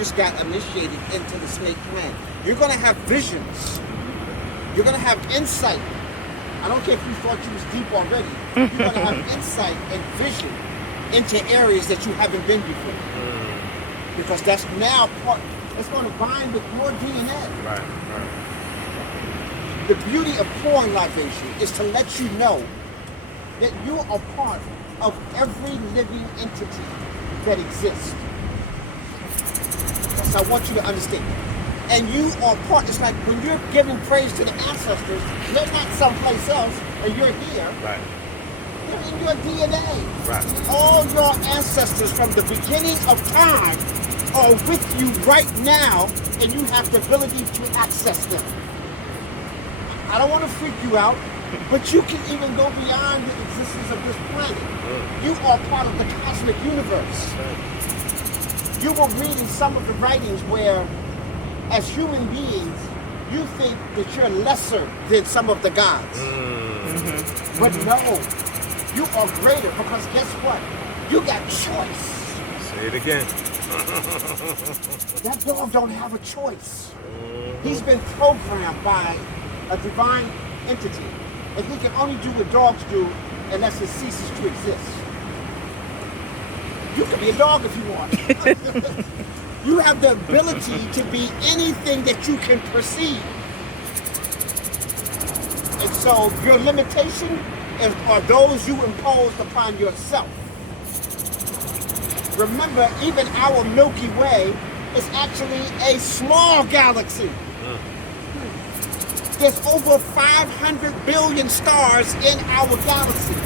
just got initiated into the snake plan. You're going to have visions. You're going to have insight. I don't care if you thought you was deep already. You're going to have insight and vision into areas that you haven't been before. Because that's now part, it's going to bind with your DNA. Right. The beauty of pouring libation is to let you know that you are part of every living entity that exists. So I want you to understand. And you are part, it's like when you're giving praise to the ancestors, they're not someplace else, and you're here. Right. They're in your DNA. Right. All your ancestors from the beginning of time are with you right now, and you have the ability to access them. I don't want to freak you out, but you can even go beyond the existence of this planet. You are part of the cosmic universe. You were reading some of the writings where, as human beings, you think that you're lesser than some of the gods. But no, you are greater, because guess what? You got choice. Say it again. That dog don't have a choice. He's been programmed by a divine entity, and he can only do what dogs do unless it ceases to exist. You can be a dog if you want. You have the ability to be anything that you can perceive. And so your limitation are those you imposed upon yourself. Remember, even our Milky Way is actually a small galaxy. There's over 500 billion stars in our galaxy,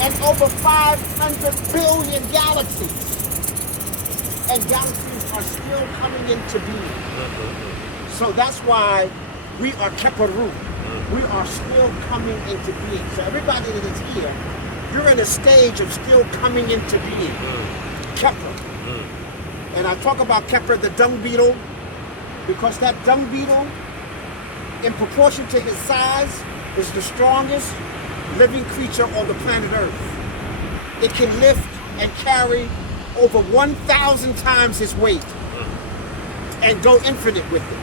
and over 500 billion galaxies. And galaxies are still coming into being. So that's why we are Keparu. We are still coming into being. So everybody that is here, you're in a stage of still coming into being. Kepra. And I talk about Kepra, the dung beetle, because that dung beetle, in proportion to his size, is the strongest living creature on the planet Earth. It can lift and carry over 1,000 times his weight and go infinite with it.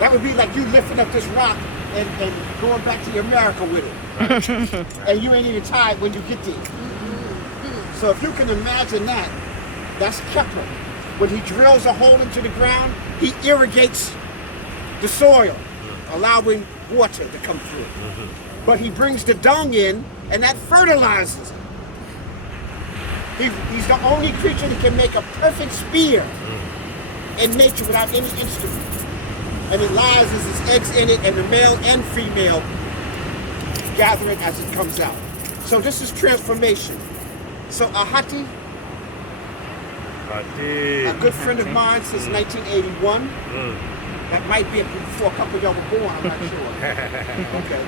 That would be like you lifting up this rock and going back to America with it. And you ain't even tired when you get there. So if you can imagine that, that's Kepler. When he drills a hole into the ground, he irrigates the soil, allowing water to come through. But he brings the dung in, and that fertilizes it. He's the only creature that can make a perfect spear in nature without any instrument. And it lies as its eggs in it, and the male and female gather it as it comes out. So this is transformation. So Ahati, a good friend of mine since 1981. That might be before a couple of y'all were born, I'm not sure. Okay.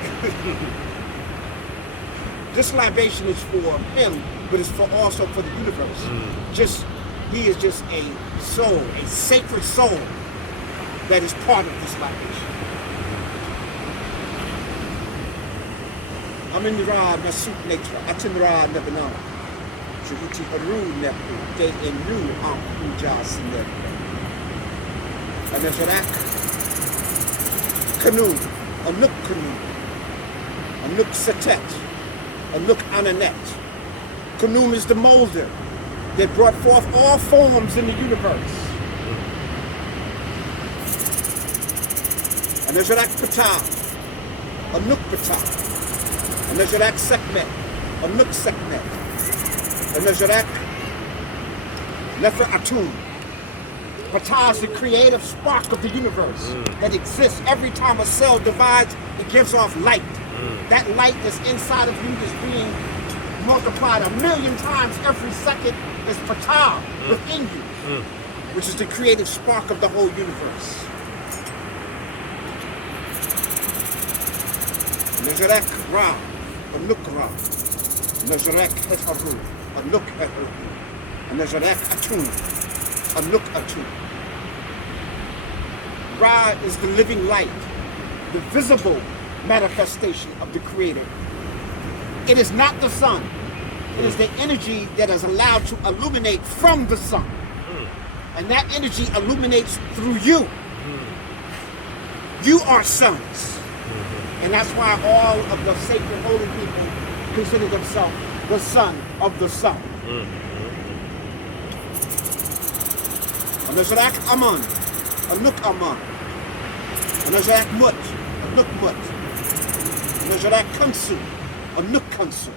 This libation is for him, but it's also for the universe. He is just a soul, a sacred soul that is part of this libation. Aminra Nasut Netra, Atinra Nebana, Chuhuti Haru Nepu, De Enu Ampuja Sinepu. Anazarak Canoe, Anuk Canoe, Anuk Satet, Anuk Ananet. Canoe is the molder that brought forth all forms in the universe. Anazarak Patah, Anuk Patah. Anazarak Sekmet, Anuk Sekmet. Anazarak Nefer Atum. Patah is the creative spark of the universe that exists. Every time a cell divides, it gives off light. That light that's inside of you is being multiplied 1,000,000 times every second is Patah within you, which is the creative spark of the whole universe. Nazarek Ra, Anuk Ra, Nazarek Hetharu, Anuk Hetharu, Nazarek Atum, Anuk Atum. Ra is the living light, the visible manifestation of the Creator. It is not the sun. It is the energy that is allowed to illuminate from the sun. And that energy illuminates through you. You are sons. And that's why all of the sacred holy people consider themselves the son of the sun. Anazrak Aman, Anuk Aman, Anazrak Mut, Anuk Mut, Anazrak Kansu, Anuk Kansu.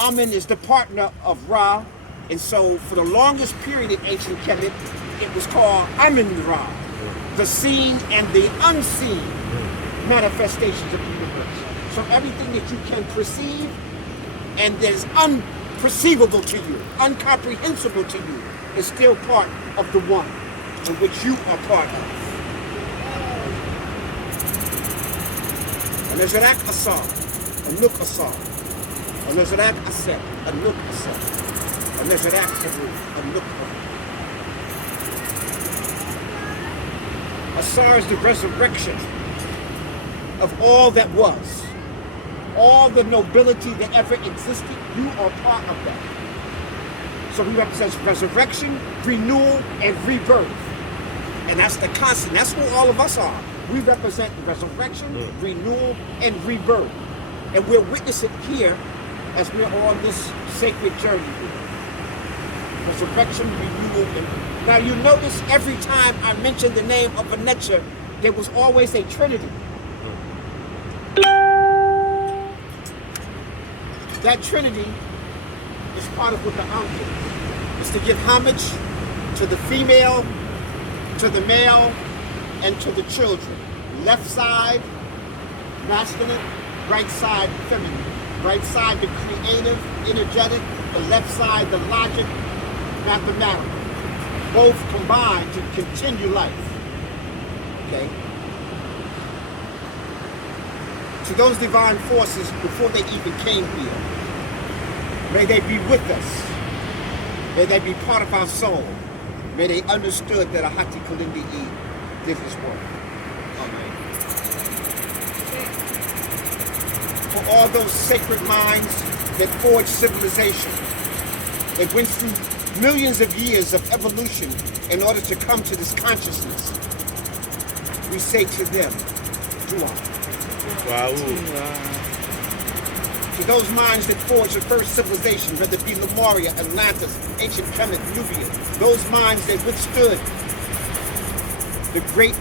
Amen is the partner of Ra, and so for the longest period in ancient Kemet, it was called Amen Ra, the seen and the unseen manifestations of the universe. So everything that you can perceive and that is unperceivable to you, incomprehensible to you, is still part of the one in which you are part of. Anazrak Asar, Anuk Asar, Anazrak Asep, Anuk Asep, Anazrak Haru, Anuk Haru. Asar is the resurrection of all that was. All the nobility that ever existed, you are part of that. So he represents resurrection, renewal, and rebirth. And that's the constant. That's who all of us are. We represent resurrection, renewal, and rebirth. And we're witnessing here as we're on this sacred journey here. Resurrection, renewal, and... Now you notice every time I mention the name of Venetia, there was always a trinity. That trinity is part of what the Ankh is. It's to give homage to the female, to the male, and to the children. Left side, masculine, right side, feminine. Right side, the creative, energetic. The left side, the logic, mathematical. Both combined to continue life. Okay? To those divine forces before they even came here, may they be with us. May they be part of our soul. May they understood that Ahati Kalindi Iyi did his work. Amen. For all those sacred minds that forged civilization, that went through millions of years of evolution in order to come to this consciousness, we say to them, Dua. Wow. To those minds that forged the first civilization, whether it be Lemuria, Atlantis, ancient Kemet, Nubia, those minds that withstood the great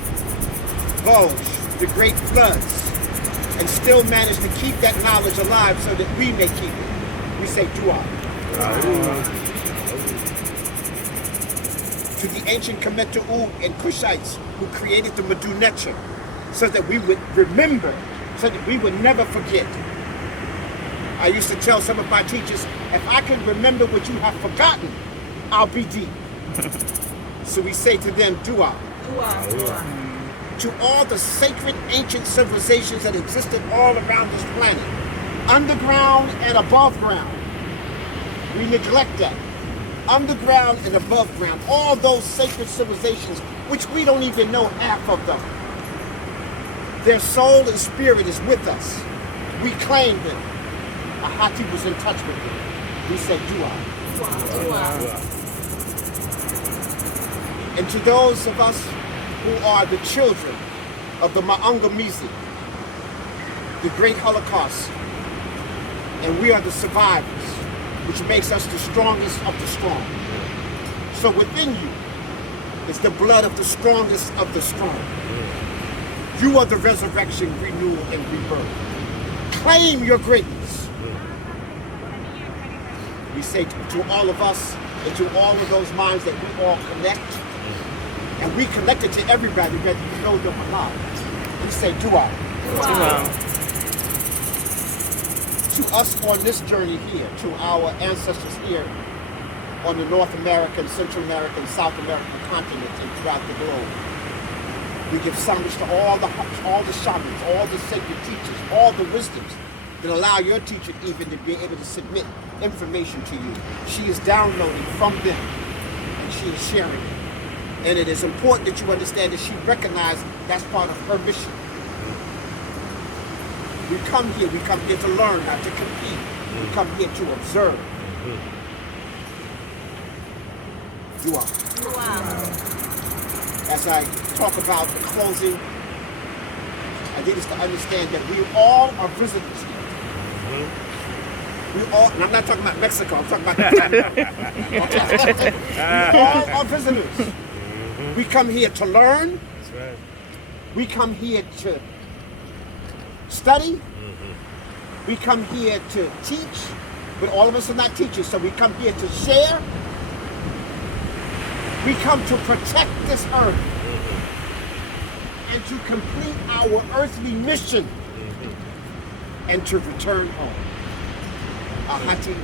bulge, the great floods, and still managed to keep that knowledge alive so that we may keep it. We say Dua. To the ancient Kemetu and Kushites who created the Medunecha, so that we would remember, so that we would never forget. I used to tell some of my teachers, if I can remember what you have forgotten, I'll be deep. So we say to them, Dua. Dua. Dua. To all the sacred ancient civilizations that existed all around this planet, underground and above ground. We neglect that. Underground and above ground, all those sacred civilizations, which we don't even know half of them. Their soul and spirit is with us. We claim them. Ahati was in touch with them. We said Dua. And to those of us who are the children of the Ma'angamizi, the great Holocaust, and we are the survivors, which makes us the strongest of the strong. So within you is the blood of the strongest of the strong. You are the resurrection, renewal, and rebirth. Claim your greatness. We say to all of us and to all of those minds that we all connect, and we connect it to everybody, whether you know them or not. We say Dua. To us on this journey here, to our ancestors here on the North American, Central American, South American continents and throughout the globe. We give homage to all the shamans, all the sacred teachers, all the wisdoms that allow your teacher even to be able to submit information to you. She is downloading from them and she is sharing it. And it is important that you understand that she recognizes that's part of her mission. We come here to learn, not to compete. We come here to observe. You are. You are. As I talk about the closing, I need us to understand that we all are visitors here. We all, and I'm not talking about Mexico, I'm talking about we all are visitors. We come here to learn. That's right. We come here to study. We come here to teach, but all of us are not teachers, so we come here to share. We come to protect this earth and to complete our earthly mission and to return home. Ahati,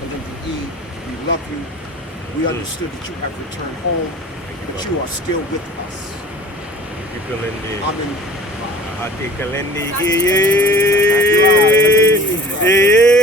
Kalindi Iyi, we love you. We understood that you have returned home, but you are still with us. Thank you, Kalindi. Amen. Hati Kalindi Kalindi. Iyi.